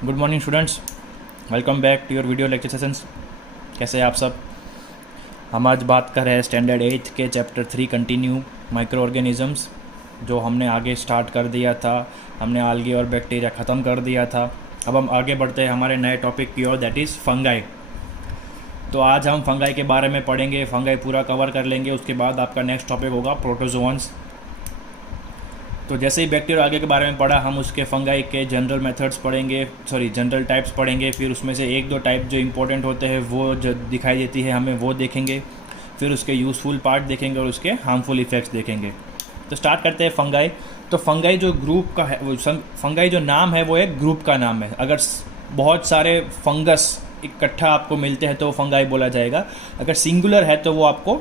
Good morning students, welcome back to your video lecture sessions. कैसे हैं आप सब? हम आज बात कर रहे हैं स्टैंडर्ड 8 के चैप्टर 3 कंटिन्यू माइक्रो ऑर्गेनिज़म्स, जो हमने आगे स्टार्ट कर दिया था। हमने आल्गी और बैक्टीरिया ख़त्म कर दिया था। अब हम आगे बढ़ते हैं हमारे नए टॉपिक की ओर, दैट इज़ फंगाई। तो आज हम फंगाई के बारे में पढ़ेंगे, फंगाई पूरा कवर कर लेंगे। उसके बाद आपका नेक्स्ट टॉपिक होगा प्रोटोजोअन्स। तो जैसे ही बैक्टीरिया आगे के बारे में पढ़ा, हम उसके फंगाई के जनरल मेथड्स पढ़ेंगे, जनरल टाइप्स पढ़ेंगे। फिर उसमें से एक दो टाइप जो इंपॉर्टेंट होते हैं वो जो दिखाई देती है हमें, वो देखेंगे। फिर उसके यूज़फुल पार्ट देखेंगे और उसके हार्मफुल इफ़ेक्ट्स देखेंगे। तो स्टार्ट करते हैं फंगाई। तो फंगाई जो ग्रुप का है, वो फंगाई जो नाम है वो एक ग्रुप का नाम है। अगर बहुत सारे फंगस इकट्ठा आपको मिलते हैं तो वो फंगाई बोला जाएगा। अगर सिंगुलर है तो वो आपको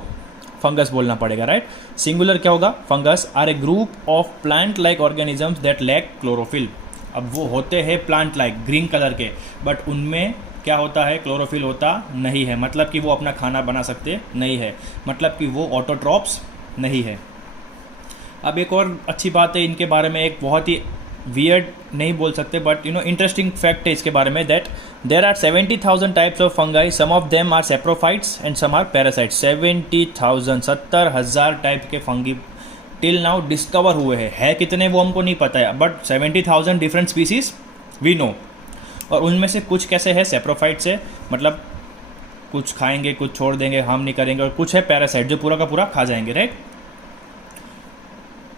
फंगस बोलना पड़ेगा, राइट। सिंगुलर क्या होगा? Fungus are a group of plant like organisms that lack chlorophyll. अब वो होते हैं प्लांट लाइक, ग्रीन कलर के, बट उनमें क्या होता है? क्लोरोफिल होता नहीं है। मतलब कि वो अपना खाना बना सकते नहीं है, मतलब कि वो ऑटोट्रॉप्स नहीं है। अब एक और अच्छी बात है इनके बारे में, एक बहुत ही वियर्ड नहीं बोल सकते बट इंटरेस्टिंग फैक्ट है इसके बारे में, that there are 70,000 types of fungi, some of them are saprophytes and some are parasites. 70,000 70,000 type के फंगी टिल नाउ डिस्कवर हुए हैं। है कितने वो हमको नहीं पता है, but 70,000 different species we know. और उनमें से कुछ कैसे है? सेप्रोफाइट्स है, मतलब कुछ खाएंगे, कुछ छोड़ देंगे, हार्म नहीं करेंगे। और कुछ है पैरासाइट जो पूरा का पूरा खा जाएंगे, राइट।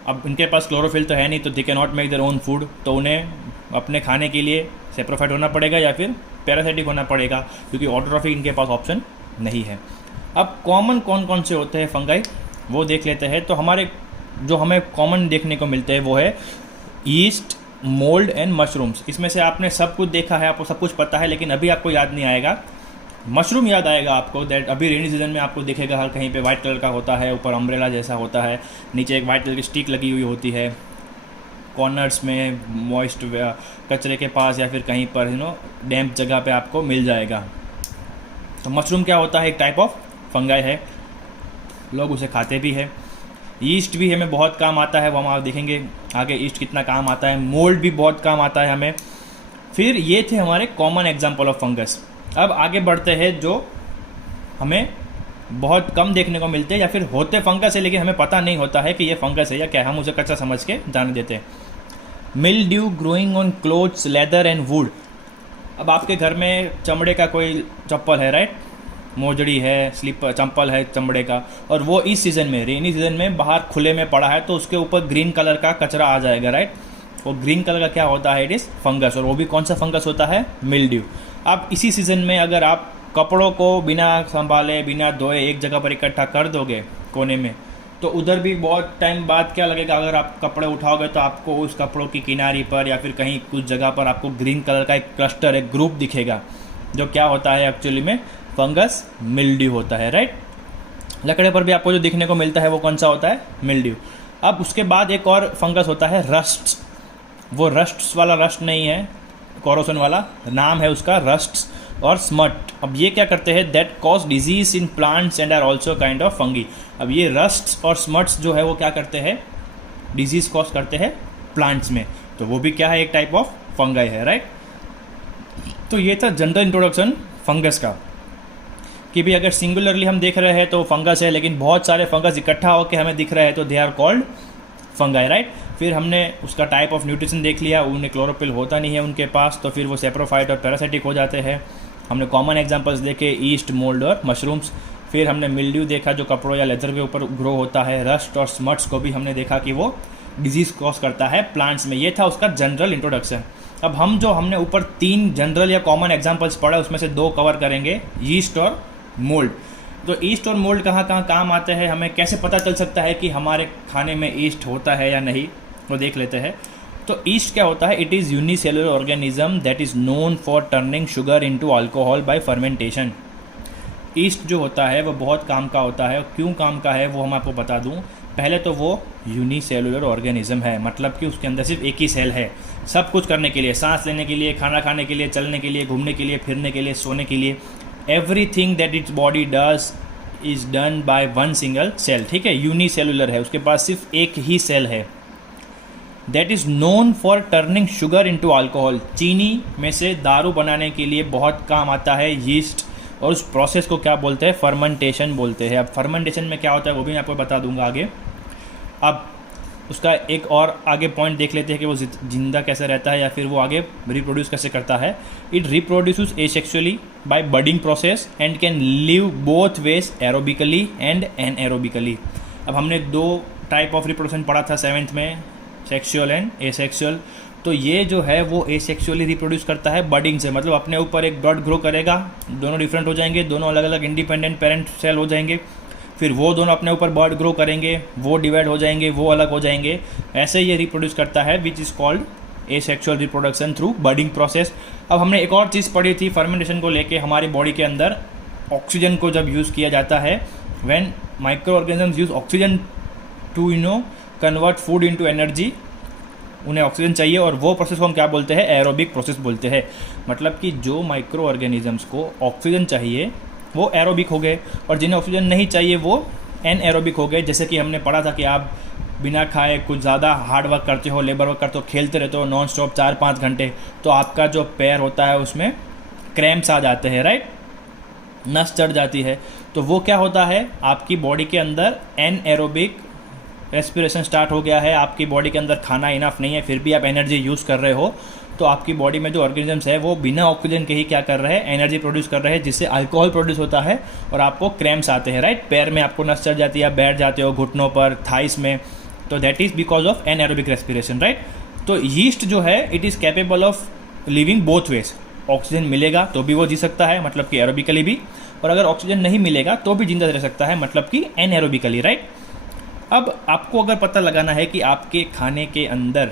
अब इनके पास क्लोरोफिल तो है नहीं, तो they can not make their own food. तो उन्हें अपने खाने के लिए सेप्रोफाइट होना पड़ेगा या फिर पैरासाइटिक होना पड़ेगा, क्योंकि ऑटोट्रॉफिक इनके पास ऑप्शन नहीं है। अब कॉमन कौन कौन से होते हैं फंगाई, वो देख लेते हैं। तो हमारे जो हमें कॉमन देखने को मिलते हैं वो है ईस्ट, मोल्ड एंड मशरूम्स। इसमें से आपने सब कुछ देखा है, आपको सब कुछ पता है, लेकिन अभी आपको याद नहीं आएगा। मशरूम याद आएगा आपको, दैट अभी रेनी सीजन में आपको दिखेगा हर कहीं पे वाइट कलर का होता है, ऊपर अम्ब्रेला जैसा होता है, नीचे एक वाइट कलर की स्टिक लगी हुई होती है, कॉर्नर्स में मॉइस्ट कचरे के पास या फिर कहीं पर डैम्प जगह पे आपको मिल जाएगा। तो मशरूम क्या होता है? एक टाइप ऑफ फंगाई है, लोग उसे खाते भी है। ईस्ट भी हमें बहुत काम आता है, वो हम आप देखेंगे आगे ईस्ट कितना काम आता है। मोल्ड भी बहुत काम आता है हमें। फिर ये थे हमारे कॉमन एग्जाम्पल ऑफ फंगस। अब आगे बढ़ते हैं जो हमें बहुत कम देखने को मिलते हैं या फिर होते फंगस है लेकिन हमें पता नहीं होता है कि ये फंगस है या क्या, हम उसे कच्चा समझ के जाने देते हैं। Mildew growing on clothes, leather and would. अब आपके घर में चमड़े का कोई चप्पल है, राइट, मोजड़ी है, स्लीपर चंपल है चमड़े का, और वो इस सीज़न में, रेनी सीजन में बाहर खुले में पड़ा है, तो उसके ऊपर ग्रीन कलर का कचरा आ जाएगा, राइट। वो ग्रीन कलर का क्या होता है? It is fungus. और वो भी कौन सा फंगस होता है? मिल्ड्यू। अब इसी सीज़न में अगर आप कपड़ों को बिना संभाले, बिना धोए एक जगह पर इकट्ठा कर दोगे कोने में, तो उधर भी बहुत टाइम बाद क्या लगेगा? अगर आप कपड़े उठाओगे तो आपको उस कपड़ों की किनारी पर या फिर कहीं कुछ जगह पर आपको ग्रीन कलर का एक क्लस्टर, एक ग्रुप दिखेगा, जो क्या होता है एक्चुअली में? फंगस मिल्ड्यू होता है, राइट। लकड़े पर भी आपको जो दिखने को मिलता है वो कौन सा होता है? मिल्ड्यू। अब उसके बाद एक और फंगस होता है रस्ट। वो रस्ट वाला रस्ट नहीं है, कोरोसन वाला नाम है उसका, रस्ट और स्मट। अब ये क्या करते हैं? That cause disease in plants and are also kind of fungi. अब ये रस्ट और स्मट्स जो है वो क्या करते हैं? डिजीज कॉज करते हैं प्लांट्स में, तो वो भी क्या है? एक टाइप ऑफ फंगाई है, राइट। तो ये था जनरल इंट्रोडक्शन फंगस का, कि भी अगर सिंगुलरली हम देख रहे हैं तो फंगस है, लेकिन बहुत सारे फंगस इकट्ठा होकर हमें दिख रहे हैं तो they are called fungi, right. फिर हमने उसका टाइप ऑफ न्यूट्रिशन देख लिया, उन्हें क्लोरोफिल होता नहीं है उनके पास, तो फिर वो सेप्रोफाइट और पैरासाइटिक हो जाते हैं। हमने कॉमन एग्जांपल्स देखे, ईस्ट, मोल्ड और मशरूम्स। फिर हमने मिल्ड्यू देखा जो कपड़ों या लेदर के ऊपर ग्रो होता है। रस्ट और स्मट्स को भी हमने देखा कि वो डिजीज कॉज करता है प्लांट्स में। ये था उसका जनरल इंट्रोडक्शन। अब हमने ऊपर 3 जनरल या कॉमन एग्जाम्पल्स पढ़ा, उसमें से 2 कवर करेंगे, ईस्ट और मोल्ड। तो ईस्ट और मोल्ड कहाँ कहाँ काम आते हैं, हमें कैसे पता चल सकता है कि हमारे खाने में ईस्ट होता है या नहीं, वो देख लेते हैं। तो ईस्ट क्या होता है? It is unicellular organism that is known for turning sugar into alcohol bye fermentation. East जो होता है वो बहुत काम का होता है। क्यों काम का है वो हम आपको बता दूं। पहले तो वो यूनिसेलुलर ऑर्गेनिज्म है, मतलब कि उसके अंदर सिर्फ एक ही सेल है, सब कुछ करने के लिए, सांस लेने के लिए, खाना खाने के लिए, चलने के लिए, घूमने के लिए, फिरने के लिए, सोने के लिए। Everything that its body does is done by one single cell, ठीक है। यूनिसेलुलर है, उसके पास सिर्फ एक ही सेल है। That is known for turning sugar into alcohol. चीनी में से दारू बनाने के लिए बहुत काम आता है यीस्ट, और उस प्रोसेस को क्या बोलते हैं, फर्मेंटेशन बोलते हैं। अब फर्मेंटेशन में क्या होता है वो भी मैं आपको बता दूंगा आगे। अब उसका एक और आगे पॉइंट देख लेते हैं कि वो जिंदा कैसे रहता है या फिर वो आगे रिप्रोड्यूस कैसे करता है। It reproduces asexually by budding process and can live both ways, aerobically and anaerobically. अब हमने 2 टाइप ऑफ रिप्रोडक्शन पढ़ा था 7th में, सेक्सुअल एंड एसेक्सुअल। तो ये जो है वो एसेक्सुअली रिप्रोड्यूस करता है बडिंग से, मतलब अपने ऊपर एक बर्ड ग्रो करेगा, दोनों डिफरेंट हो जाएंगे, दोनों अलग अलग इंडिपेंडेंट पेरेंट सेल हो जाएंगे, फिर वो दोनों अपने ऊपर बर्ड ग्रो करेंगे, वो डिवाइड हो जाएंगे, वो अलग हो जाएंगे, ऐसे ये रिप्रोड्यूस करता है, which is called asexual reproduction through budding process. अब हमने एक और चीज़ पढ़ी थी फर्मेंटेशन को लेके, हमारी बॉडी के अंदर ऑक्सीजन को जब यूज़ किया जाता है, when microorganisms use oxygen to convert food into energy, उन्हें ऑक्सीजन चाहिए, और वो प्रोसेस को हम क्या बोलते हैं, एरोबिक प्रोसेस बोलते हैं। मतलब कि जो माइक्रो ऑर्गेनिजम्स को ऑक्सीजन चाहिए वो एरोबिक हो गए, और जिन्हें ऑक्सीजन नहीं चाहिए वो एनएरोबिक हो गए। जैसे कि हमने पढ़ा था कि आप बिना खाए कुछ ज़्यादा हार्ड वर्क करते हो, लेबर वर्क करते हो, खेलते रहते हो नॉन स्टॉप 4-5 घंटे, तो आपका जो पैर होता है उसमें क्रैम्प्स आ जाते हैं, राइट, नस चढ़ जाती है। तो वो क्या होता है, आपकी बॉडी के अंदर एनएरोबिक रेस्पिरेशन स्टार्ट हो गया है, आपकी बॉडी के अंदर खाना इनफ नहीं है, फिर भी आप एनर्जी यूज़ कर रहे हो, तो आपकी बॉडी में जो ऑर्गेनिजम्स है वो बिना ऑक्सीजन के ही क्या कर रहे हैं, एनर्जी प्रोड्यूस कर रहे हैं, जिससे अल्कोहल प्रोड्यूस होता है और आपको क्रैम्प्स आते हैं, राइट, पैर में आपको नस चढ़ जाती है, आप बैठ जाते हो घुटनों पर, थाइस में, तो that is because of anaerobic respiration, right. तो यीस्ट जो है it is capable of living both ways, oxygen मिलेगा तो भी वो जी सकता है, मतलब कि एरोबिकली भी, और अगर ऑक्सीजन नहीं मिलेगा तो भी जिंदा रह सकता है, मतलब कि एनएरोबिकली, राइट। अब आपको अगर पता लगाना है कि आपके खाने के अंदर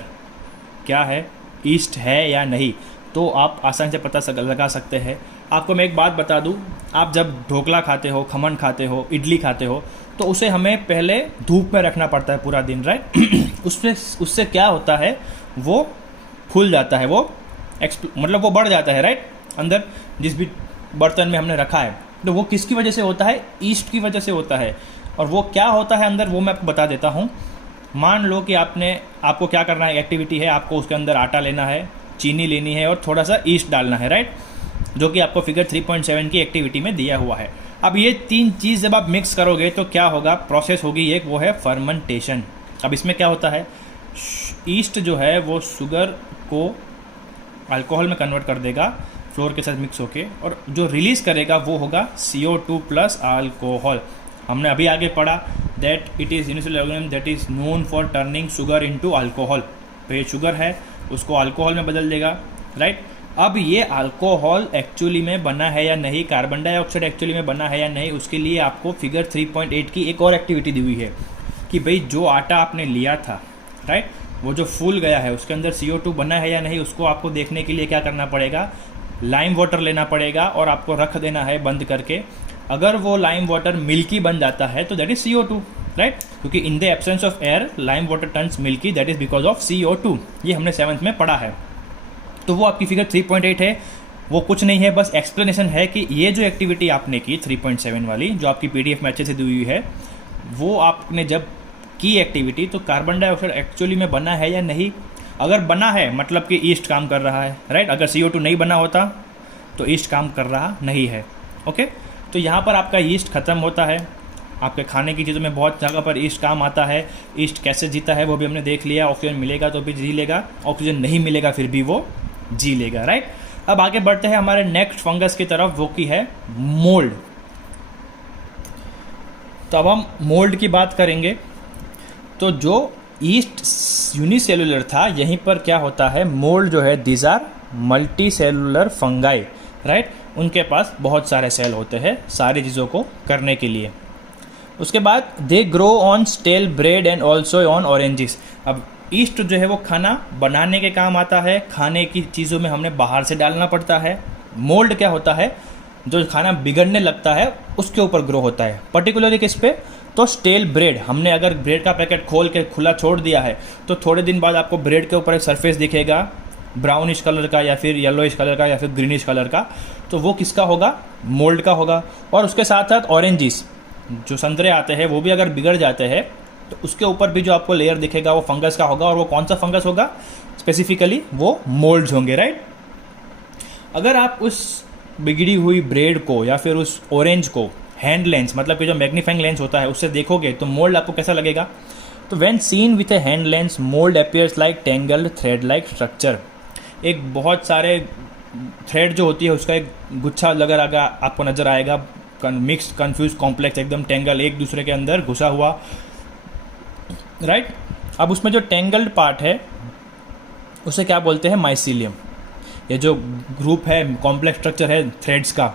क्या है, ईस्ट है या नहीं, तो आप आसानी से पता लगा सकते हैं। आपको मैं एक बात बता दूं, आप जब ढोकला खाते हो, खमन खाते हो, इडली खाते हो, तो उसे हमें पहले धूप में रखना पड़ता है पूरा दिन, राइट। उससे क्या होता है, वो फूल जाता है, वो मतलब वो बढ़ जाता है, राइट, अंदर जिस भी बर्तन में हमने रखा है। तो वो किसकी वजह से होता है, ईस्ट की वजह से होता है। और वो क्या होता है अंदर, वो मैं आपको बता देता हूँ। मान लो कि आपको क्या करना है, एक्टिविटी है, आपको उसके अंदर आटा लेना है, चीनी लेनी है और थोड़ा सा ईस्ट डालना है, राइट, जो कि आपको फिगर 3.7 की एक्टिविटी में दिया हुआ है। अब ये 3 चीज़ जब आप मिक्स करोगे तो क्या होगा, प्रोसेस होगी एक, वो है फर्मेंटेशन। अब इसमें क्या होता है, ईस्ट जो है वो शुगर को अल्कोहल में कन्वर्ट कर देगा फ्लोर के साथ मिक्स होके, और जो रिलीज़ करेगा वो होगा CO2 प्लस अल्कोहल। हमने अभी आगे पढ़ा that it is universal organism that is known for turning sugar into alcohol. तो ये शुगर है उसको अल्कोहल में बदल देगा, राइट। अब ये अल्कोहल एक्चुअली में बना है या नहीं, कार्बन डाइऑक्साइड एक्चुअली में बना है या नहीं, उसके लिए आपको फिगर 3.8 की एक और एक्टिविटी दी हुई है कि भाई जो आटा आपने लिया था, राइट, वो जो फूल गया है उसके अंदर CO2 बना है या नहीं, उसको आपको देखने के लिए क्या करना पड़ेगा, लाइम वाटर लेना पड़ेगा और आपको रख देना है बंद करके। अगर वो लाइम वाटर मिल्की बन जाता है तो दैट इज CO2, राइट, क्योंकि in the absence of air lime water turns milky, that is because of CO2। ये हमने 7th में पढ़ा है। तो वो आपकी फिगर 3.8 है, वो कुछ नहीं है, बस एक्सप्लेनेशन है कि ये जो एक्टिविटी आपने की 3.7 वाली, जो आपकी PDF में अच्छे से दी हुई है, वो आपने जब की एक्टिविटी, तो कार्बन डाइऑक्साइड एक्चुअली में बना है या नहीं। अगर बना है मतलब कि ईस्ट काम कर रहा है, राइट। अगर CO2 नहीं बना होता तो ईस्ट काम कर रहा नहीं है, ओके। तो यहाँ पर आपका ईस्ट ख़त्म होता है। आपके खाने की चीज़ों में बहुत जगह पर ईस्ट काम आता है। ईस्ट कैसे जीता है वो भी हमने देख लिया, ऑक्सीजन मिलेगा तो भी जी लेगा, ऑक्सीजन नहीं मिलेगा फिर भी वो जी लेगा, राइट। अब आगे बढ़ते हैं हमारे नेक्स्ट फंगस की तरफ, वो की है मोल्ड। तो अब हम मोल्ड की बात करेंगे। तो जो ईस्ट यूनिसेलुलर था, यहीं पर क्या होता है, मोल्ड जो है these are multicellular fungi, right. उनके पास बहुत सारे सेल होते हैं सारी चीज़ों को करने के लिए। उसके बाद they grow on stale bread and also on oranges. अब ईस्ट जो है वो खाना बनाने के काम आता है, खाने की चीज़ों में हमने बाहर से डालना पड़ता है। मोल्ड क्या होता है, जो खाना बिगड़ने लगता है उसके ऊपर ग्रो होता है। पर्टिकुलरली किस पे, तो स्टेल ब्रेड। हमने अगर ब्रेड का पैकेट खोल के खुला छोड़ दिया है तो थोड़े दिन बाद आपको ब्रेड के ऊपर एक सरफेस दिखेगा ब्राउनिश कलर का या फिर येलोइश कलर का या फिर ग्रीनिश कलर का, तो वो किसका होगा, मोल्ड का होगा। और उसके साथ साथ ऑरेंजेस, जो संतरे आते हैं वो भी अगर बिगड़ जाते हैं तो उसके ऊपर भी जो आपको लेयर दिखेगा वो फंगस का होगा, और वो कौन सा फंगस होगा स्पेसिफिकली, वो मोल्ड्स होंगे, राइट। अगर आप उस बिगड़ी हुई ब्रेड को या फिर उस ऑरेंज को हैंड लेंस, मतलब कि जो मैग्नीफाइंग लेंस होता है, उससे देखोगे तो मोल्ड आपको कैसा लगेगा। तो when seen with A hand lens mould appears like tangled thread like structure. एक बहुत सारे थ्रेड जो होती है उसका एक गुच्छा लगा आपको नजर आएगा, मिक्स कंफ्यूज कॉम्प्लेक्स, एकदम टेंगल, एक दूसरे के अंदर घुसा हुआ, राइट। अब उसमें जो टेंगल्ड पार्ट है उसे क्या बोलते हैं, माइसीलियम। ये जो ग्रुप है, कॉम्प्लेक्स स्ट्रक्चर है थ्रेड्स का,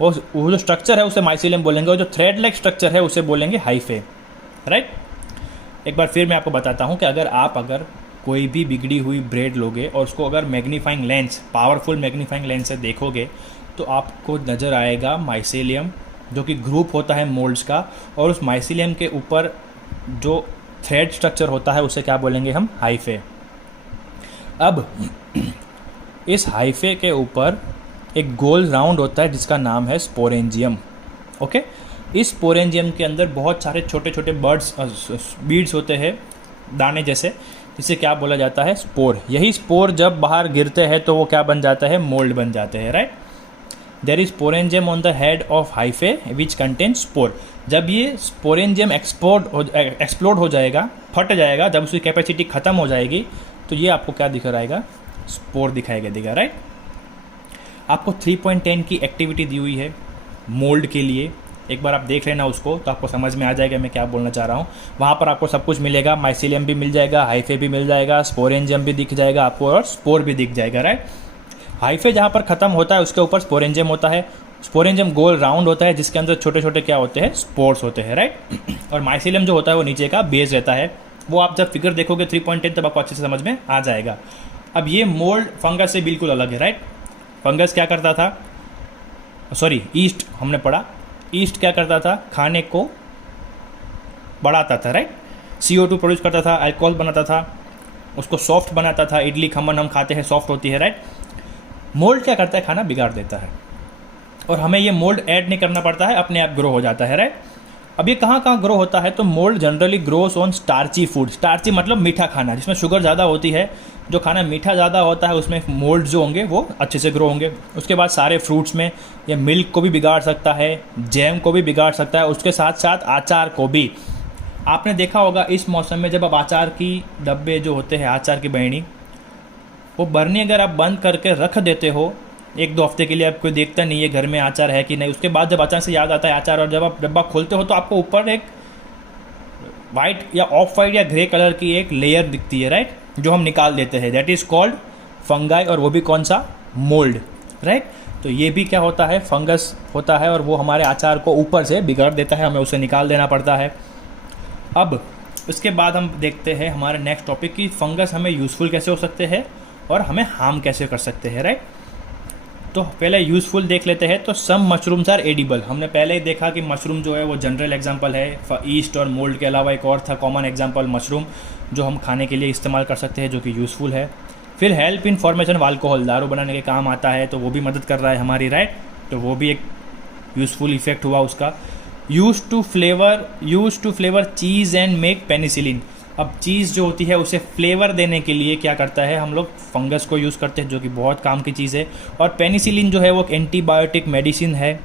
वो जो स्ट्रक्चर है उसे माइसीलियम बोलेंगे, और जो थ्रेड लाइक स्ट्रक्चर है उसे बोलेंगे हाइफे, राइट। एक बार फिर मैं आपको बताता हूँ कि अगर कोई भी बिगड़ी हुई ब्रेड लोगे और उसको अगर magnifying lens, powerful magnifying lens से देखोगे तो आपको नज़र आएगा माइसीलियम, जो कि ग्रुप होता है मोल्ड्स का, और उस माइसीलियम के ऊपर जो थ्रेड स्ट्रक्चर होता है उसे क्या बोलेंगे हम, हाइफे। अब इस हाइफे के ऊपर एक गोल राउंड होता है जिसका नाम है स्पोरेंजियम, ओके। इस स्पोरेंजियम के अंदर बहुत सारे छोटे छोटे बीड्स होते हैं, दाने जैसे, जिसे क्या बोला जाता है, स्पोर। यही स्पोर जब बाहर गिरते हैं तो वो क्या बन जाता है, मोल्ड बन जाते हैं, right. There is sporangium on the head of hyphae which contain spore. जब ये स्पोरेंजियम एक्सप्लोड हो जाएगा, फट जाएगा, जब उसकी कैपेसिटी खत्म हो जाएगी तो ये आपको क्या दिख रहेगा, स्पोर दिखाएगा देगा, राइट। आपको 3.10 की एक्टिविटी दी हुई है मोल्ड के लिए, एक बार आप देख लेना उसको तो आपको समझ में आ जाएगा मैं क्या बोलना चाह रहा हूँ। वहाँ पर आपको सब कुछ मिलेगा, माइसीलियम भी मिल जाएगा, हाइफे भी मिल जाएगा, स्पोरेंजियम भी दिख जाएगा आपको, और स्पोर भी दिख जाएगा, राइट। हाइफे जहाँ पर ख़त्म होता है उसके ऊपर स्पोरेंजियम होता है। स्पोरेंजियम गोल राउंड होता है जिसके अंदर छोटे छोटे क्या होते हैं, स्पोर्स होते हैं, राइट। और माइसीलियम जो होता है वो नीचे का बेस रहता है। वो आप जब फिगर देखोगे 3.10 तब आपको अच्छे से समझ में आ जाएगा। अब ये मोल्ड फंगस से बिल्कुल अलग है, राइट। फंगस क्या करता था, सॉरी ईस्ट हमने पढ़ा, ईस्ट क्या करता था, खाने को बढ़ाता था, राइट। CO2 प्रोड्यूस करता था, अल्कोहल बनाता था, उसको सॉफ्ट बनाता था, इडली खमन हम खाते हैं सॉफ्ट होती है, राइट। मोल्ड क्या करता है, खाना बिगाड़ देता है, और हमें ये मोल्ड ऐड नहीं करना पड़ता है, अपने आप ग्रो हो जाता है, राइट। अब ये कहाँ कहाँ ग्रो होता है, तो mould generally grows on starchy food. Starchy मतलब मीठा खाना जिसमें शुगर ज़्यादा होती है। जो खाना मीठा ज़्यादा होता है उसमें मोल्ड जो होंगे वो अच्छे से ग्रो होंगे। उसके बाद सारे फ्रूट्स में ये मिल्क को भी बिगाड़ सकता है, जैम को भी बिगाड़ सकता है, उसके साथ साथ अचार को भी। आपने देखा होगा इस मौसम में जब आप अचार की डब्बे जो होते हैं, अचार की बरनी, वो बरनी अगर आप बंद करके रख देते हो 1-2 हफ्ते के लिए, आप कोई देखता नहीं है घर में अचार है कि नहीं, उसके बाद जब अचानक से याद आता है अचार, और जब आप डब्बा खोलते हो तो आपको ऊपर एक वाइट या ऑफ वाइट या ग्रे कलर की एक लेयर दिखती है, राइट, जो हम निकाल देते हैं। दैट इज़ कॉल्ड फंगाई, और वो भी कौन सा, मोल्ड, राइट। तो ये भी क्या होता है, फंगस होता है, और वो हमारे अचार को ऊपर से बिगाड़ देता है, हमें उसे निकाल देना पड़ता है। अब उसके बाद हम देखते हैं हमारे नेक्स्ट टॉपिक की, फंगस हमें यूज़फुल कैसे हो सकते हैं और हमें हार्म कैसे कर सकते हैं, राइट। तो पहले यूज़फुल देख लेते हैं। तो सम मशरूम्स आर एडिबल। हमने पहले ही देखा कि मशरूम जो है वो जनरल एग्जांपल है। ईस्ट और मोल्ड के अलावा एक और था कॉमन एग्जांपल मशरूम, जो हम खाने के लिए इस्तेमाल कर सकते हैं, जो कि यूज़फुल है। फिर help in formation of alcohol, दारू बनाने के काम आता है, तो वो भी मदद कर रहा है हमारी, राइट। तो वो भी एक यूज़फुल इफेक्ट हुआ उसका। Used to flavour cheese and make penicillin. अब चीज़ जो होती है उसे फ्लेवर देने के लिए क्या करता है, हम लोग फंगस को यूज़ करते हैं, जो कि बहुत काम की चीज़ है। और पेनिसिलिन जो है वो एंटीबायोटिक मेडिसिन है,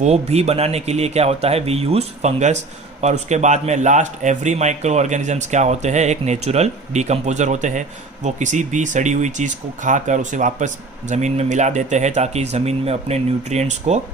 वो भी बनाने के लिए क्या होता है, वी यूज़ फंगस। और उसके बाद में लास्ट एवरी माइक्रो ऑर्गेनिजम्स क्या होते हैं, एक नेचुरल डिकम्पोजर होते हैं। वो किसी भी सड़ी हुई चीज़ को खाकर उसे वापस ज़मीन में मिला देते हैं, ताकि ज़मीन में अपने न्यूट्रिएंट्स को,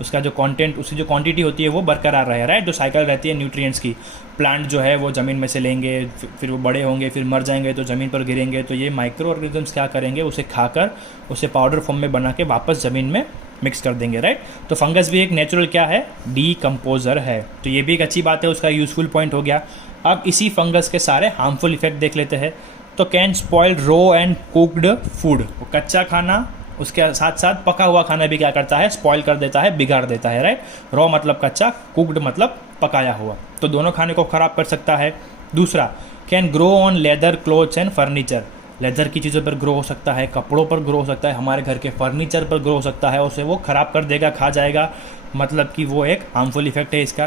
उसका जो कंटेंट, उसकी जो क्वांटिटी होती है वो बरकरार रहे, राइट। जो साइकिल रहती है न्यूट्रिएंट्स की, प्लांट जो है वो ज़मीन में से लेंगे, फिर वो बड़े होंगे, फिर मर जाएंगे तो ज़मीन पर गिरेंगे, तो ये माइक्रो ऑर्गेनिजम्स क्या करेंगे, उसे खाकर उसे पाउडर फॉर्म में बना के वापस ज़मीन में मिक्स कर देंगे, राइट। तो फंगस भी एक नेचुरल क्या है, डीकम्पोजर है। तो ये भी एक अच्छी बात है, उसका यूज़फुल पॉइंट हो गया। अब इसी फंगस के सारे हार्मफुल इफेक्ट देख लेते हैं। तो can spoil raw and cooked food, कच्चा खाना, उसके साथ साथ पका हुआ खाना भी क्या करता है, स्पॉइल कर देता है, बिगाड़ देता है, राइट। रॉ मतलब कच्चा, कुकड मतलब पकाया हुआ, तो दोनों खाने को ख़राब कर सकता है। दूसरा, can grow on leather, clothes and furniture. Leather की चीज़ों पर ग्रो हो सकता है, कपड़ों पर ग्रो हो सकता है, हमारे घर के फर्नीचर पर ग्रो हो सकता है, उसे वो ख़राब कर देगा, खा जाएगा, मतलब कि वो एक हार्मफुल इफेक्ट है इसका।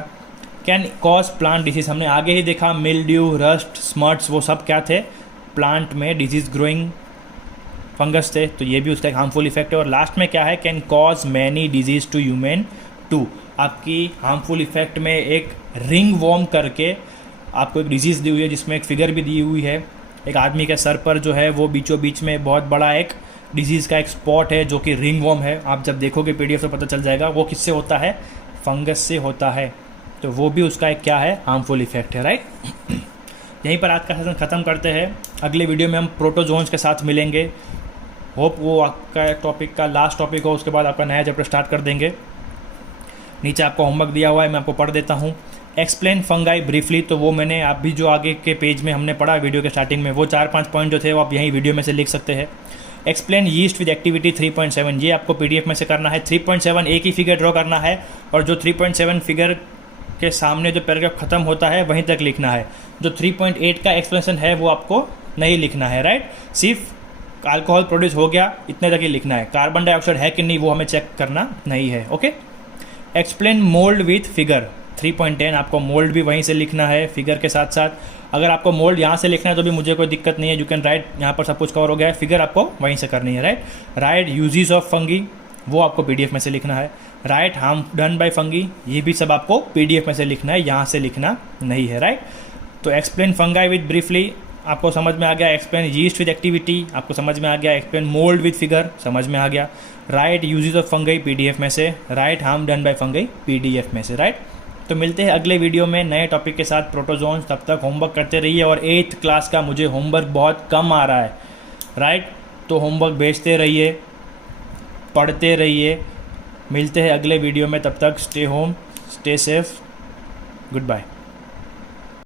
कैन कॉज प्लांट डिजीज, हमने आगे ही देखा मिल्ड्यू, रस्ट, स्मट्स, वो सब क्या थे, प्लांट में डिजीज ग्रोइंग फंगस थे, तो ये भी उसका एक हार्मफुल इफेक्ट है। और लास्ट में क्या है, can cause many disease to human too, आपकी हार्मफुल इफेक्ट में एक रिंग वॉर्म करके आपको एक डिजीज़ दी हुई है जिसमें एक फिगर भी दी हुई है, एक आदमी के सर पर जो है वो बीचों बीच में बहुत बड़ा एक डिजीज़ का एक स्पॉट है जो कि रिंग वॉर्म है। आप जब देखोगे PDF से पता चल जाएगा वो किससे होता है, फंगस से होता है, तो वो भी उसका एक क्या है, हार्मफुल इफेक्ट है, राइट। यहीं पर आज का सेशन ख़त्म करते हैं, अगले वीडियो में हम प्रोटोजोन्स के साथ मिलेंगे। होप वो आपका टॉपिक का लास्ट टॉपिक हो, उसके बाद आपका नया चैप्टर स्टार्ट कर देंगे। नीचे आपको होमवर्क दिया हुआ है, मैं आपको पढ़ देता हूँ। एक्सप्लेन फंगाई ब्रीफली, तो वो मैंने आप भी जो आगे के पेज में हमने पढ़ा वीडियो के स्टार्टिंग में, वो 4-5 पॉइंट जो थे वो आप यहीं वीडियो में से लिख सकते हैं। एक्सप्लेन यीस्ट विद एक्टिविटी 3.7, ये आपको PDF में से करना है। 3.7 एक ही फिगर ड्रॉ करना है और जो 3.7 फिगर के सामने जो पैराग्राफ खत्म होता है वहीं तक लिखना है। जो 3.8 का एक्सप्लेनेशन है वो आपको नहीं लिखना है, राइट। सिर्फ अल्कोहल प्रोड्यूस हो गया इतने तक ही लिखना है, कार्बन डाइऑक्साइड है कि नहीं वो हमें चेक करना नहीं है, okay. Explain mould with figure 3.10, आपको मोल्ड भी वहीं से लिखना है फिगर के साथ साथ। अगर आपको मोल्ड यहाँ से लिखना है तो भी मुझे कोई दिक्कत नहीं है, यू कैन राइट, यहाँ पर सब कुछ कवर हो गया है, फिगर आपको वहीं से करनी है, right. Right uses of fungi, वो आपको PDF में से लिखना है। Right harm done by fungi, ये भी सब आपको PDF में से लिखना है, यहाँ से लिखना नहीं है, राइट। तो एक्सप्लेन फंगाई विद ब्रीफली आपको समझ में आ गया, एक्सप्लेन यीस्ट विद एक्टिविटी आपको समझ में आ गया, एक्सप्लेन मोल्ड विद फिगर समझ में आ गया, right uses of fungi PDF में से, right harm done by fungi PDF में से, राइट। तो मिलते हैं अगले वीडियो में नए टॉपिक के साथ, प्रोटोजोन्स। तब तक होमवर्क करते रहिए, और 8th क्लास का मुझे होमवर्क बहुत कम आ रहा है, राइट। तो होमवर्क भेजते रहिए, पढ़ते रहिए। मिलते हैं अगले वीडियो में, तब तक stay home, stay safe, good bye.